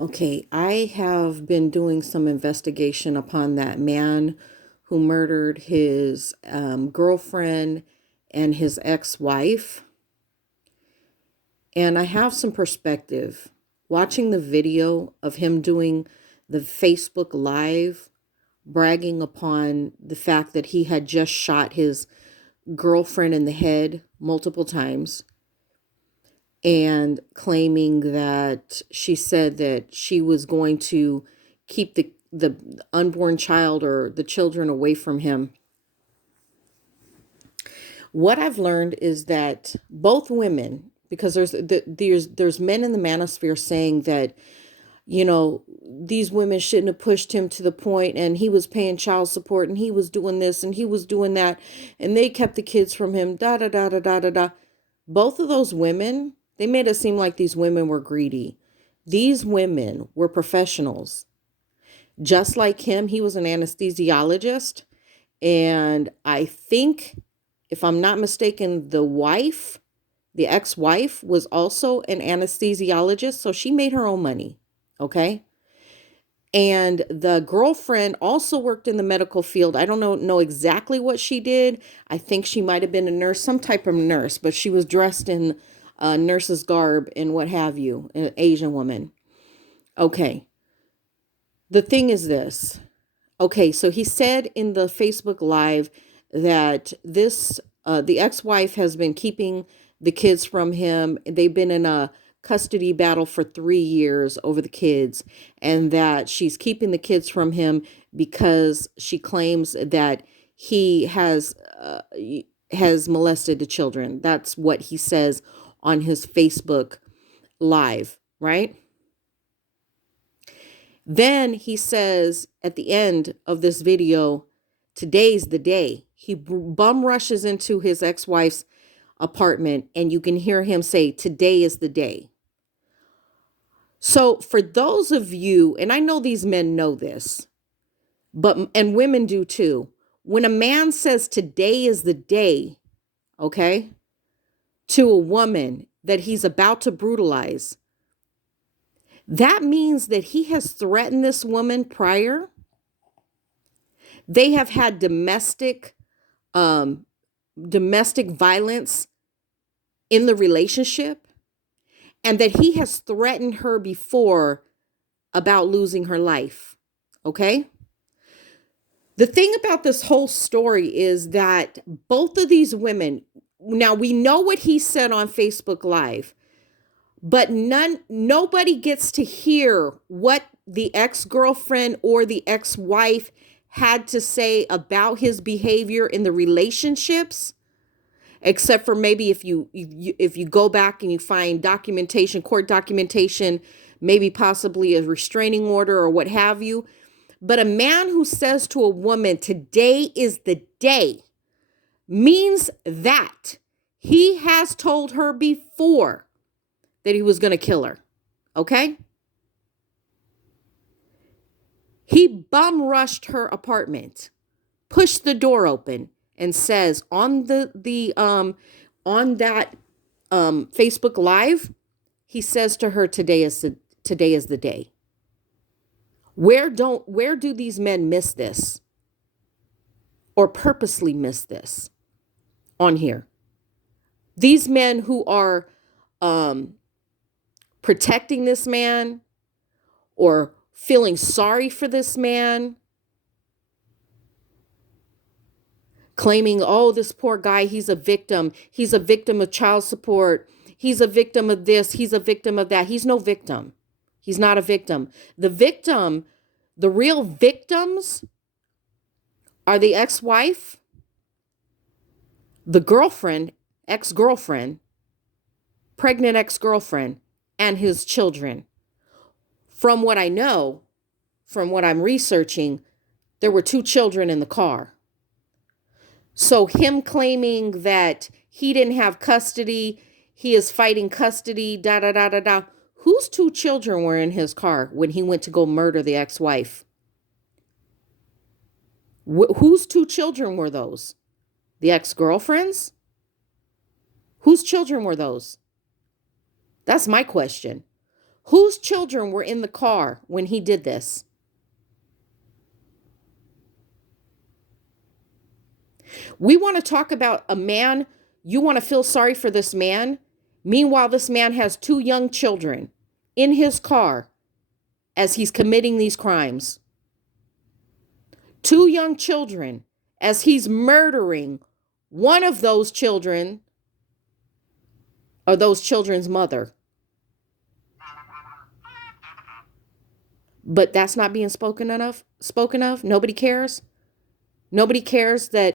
Okay, I have been doing some investigation upon that man who murdered his girlfriend and his ex-wife, and I have some perspective. Watching the video of him doing the Facebook Live, bragging upon the fact that he had just shot his girlfriend in the head multiple times, and claiming that she said that she was going to keep the unborn child or the children away from him. What I've learned is that both women, because there's men in the manosphere saying that, these women shouldn't have pushed him to the point, and he was paying child support, and he was doing this and he was doing that, and they kept the kids from him, da da da da da da da. Both of those women, they made it seem like these women were greedy. These women were professionals. Just like him, he was an anesthesiologist. And I think, if I'm not mistaken, the ex wife, was also an anesthesiologist. So she made her own money. Okay. And the girlfriend also worked in the medical field. I don't know exactly what she did. I think she might have been a nurse, some type of nurse, but she was dressed in nurse's garb and what have you, an Asian woman. Okay. The thing is this. Okay, so he said in the Facebook Live that the ex-wife has been keeping the kids from him. They've been in a custody battle for 3 years over the kids, and that she's keeping the kids from him because she claims that he has molested the children. That's what he says on his Facebook Live, right? Then he says at the end of this video, today's the day. He bum rushes into his ex wife's apartment, and you can hear him say, today is the day. So, for those of you, and I know these men know this, and women do too, when a man says today is the day, okay, to a woman that he's about to brutalize, that means that he has threatened this woman prior. They have had um, domestic violence in the relationship, and that he has threatened her before about losing her life. Okay? The thing about this whole story is that both of these women, now we know what he said on Facebook Live, but nobody gets to hear what the ex-girlfriend or the ex-wife had to say about his behavior in the relationships, except for maybe if you go back and you find documentation, court documentation, maybe possibly a restraining order or what have you. But a man who says to a woman, today is the day, means that he has told her before that he was going to kill her. Okay? He bum rushed her apartment, pushed the door open, and says on the on that Facebook Live, he says to her, today is the day. Where do these men miss this, or purposely miss this on here? These men who are um, protecting this man or feeling sorry for this man, claiming, oh, this poor guy, he's a victim. He's a victim of child support. He's a victim of this. He's a victim of that. He's no victim. He's not a victim. The real victims are the ex-wife, the girlfriend, ex-girlfriend, pregnant ex-girlfriend, and his children. From what I know, from what I'm researching, there were 2 children in the car. So him claiming that he didn't have custody, he is fighting custody, da da da da da. Whose 2 children were in his car when he went to go murder the ex-wife? Whose 2 children were those? The ex-girlfriend's? Whose children were those? That's my question. Whose children were in the car when he did this? We want to talk about a man. You want to feel sorry for this man. Meanwhile, this man has two young children in his car as he's committing these crimes. Two young children as he's murdering one of those children or those children's mother. But that's not being spoken of. Nobody cares. Nobody cares that